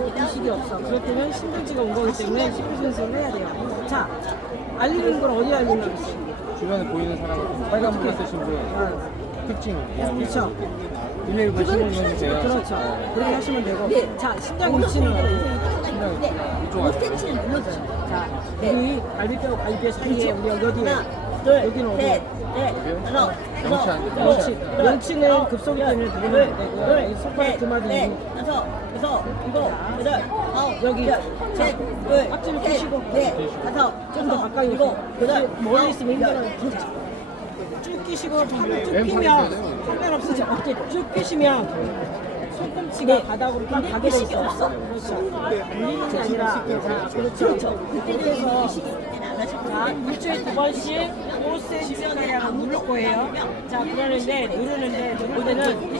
의식이 없어. 그렇다면 신경지가 온 거기 때문에 심폐소생술을 해야 돼요. 자, 알리는 건 어디 알리는 거지? 주변에 보이는 사람 빨간 모자 쓰신 분 특징 그렇죠. 119 신경 주세요 그렇죠. 그렇게 하시면 되고. 자, 심장 위치는 어디? 신경 이쪽 네. 앞에 5cm를 눌러줘요. 자, 우리 갈비뼈 갈비뼈 사이에 우리 여기 어디에? 하나, 둘, 여기는 어디? 셋, 넷, 다섯, 명치 안-. 일곱, 명치는 열, 때문에 둘, 안 되고요. 이 둘, 손가락 셋, 두 마디. 넷, 다섯, 여섯, 일곱, 여덟, 아홉, 여기. 열, 셋, 둘, 셋, 끼시고. 넷, 다섯, 좀더 여섯, 가까이 일곱. 여덟, 멀리 있으면 힘들어요. 쭉 끼시고 쭉 왼팔이 끼면. 상관없으죠. 어깨 쭉 끼시면 손꿈치가 바닥으로 딱 가게 돼 의식이. 없어. 그렇죠. 게 아니라 자, 그렇죠. 그렇죠. 그래서 자. 일주일에 두 번씩 5cm가량 누를 거예요. 자, 그러는데, 누르는데, 누를 때는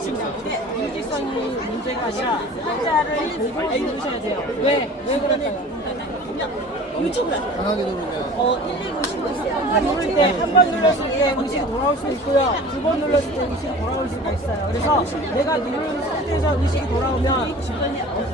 인직성이 문제가 아니라 한자를 보고 누르셔야 돼요. 왜? 왜 그럴까요? 유튜브를 하세요. 강하게 누르면 어, 119 신고 있어요. 누를 때 한 번 눌렀을 때 의식이 돌아올 수 있고요. 두 번 눌렀을 때 의식이 돌아올 수가 있어요. 그래서 내가 누른 상태에서 의식이 돌아오면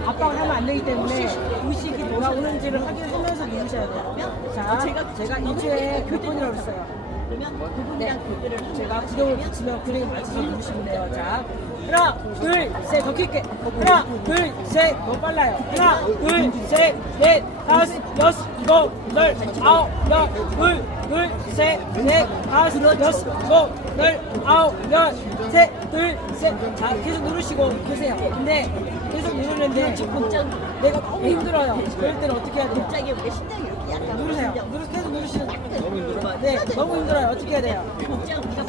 압박을 하면 안 되기 때문에 의식이 돌아오는지를 확인하면서 누르셔야 돼요. 자, 제가 일주일에 몇 번이라고 그랬어요. 그러면 그분이랑 교대를 하세요. 제가 구독을 붙이면 구독에 맞춰서 누르시면 돼요. 자, 하나, 둘, 셋, 더 깊게. 하나, 둘, 셋, 너무 빨라요. 하나, 둘, 셋, 넷, 다섯, 여섯, 일곱, 여덟, 아홉, 열, 둘, 둘, 셋, 넷, 다섯, 여섯, 일곱, 여덟, 아홉, 열, 셋, 둘, 셋. 자, 계속 누르시고 계세요. 근데 계속 누르는데 복장 내가 너무 힘들어요. 그럴 때는 어떻게 해야 돼요? 갑자기 우리 심장이 이렇게 약간 누르세요. 누르, 계속 누르시는 너무 힘들어요. 네, 너무 힘들어요. 어떻게 해야 돼요?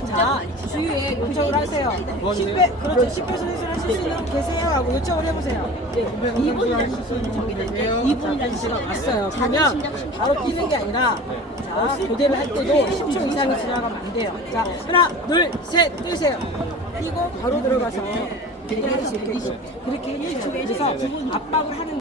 자. 주위에 요청을 하세요. 10배, 그렇죠. 10배 소리를 하실 수 있는 분 계세요? 하고 요청을 해보세요. 제가 시간에 왔어요. 그러면 바로 뛰는 게 아니라 자, 교대를 할 때도 10초 이상이 지나가면 안 돼요. 자, 하나, 둘, 셋, 뛰세요. 뛰고 바로 들어가서 이렇게 이렇게 그렇게 해주세요. 그래서 압박을 하는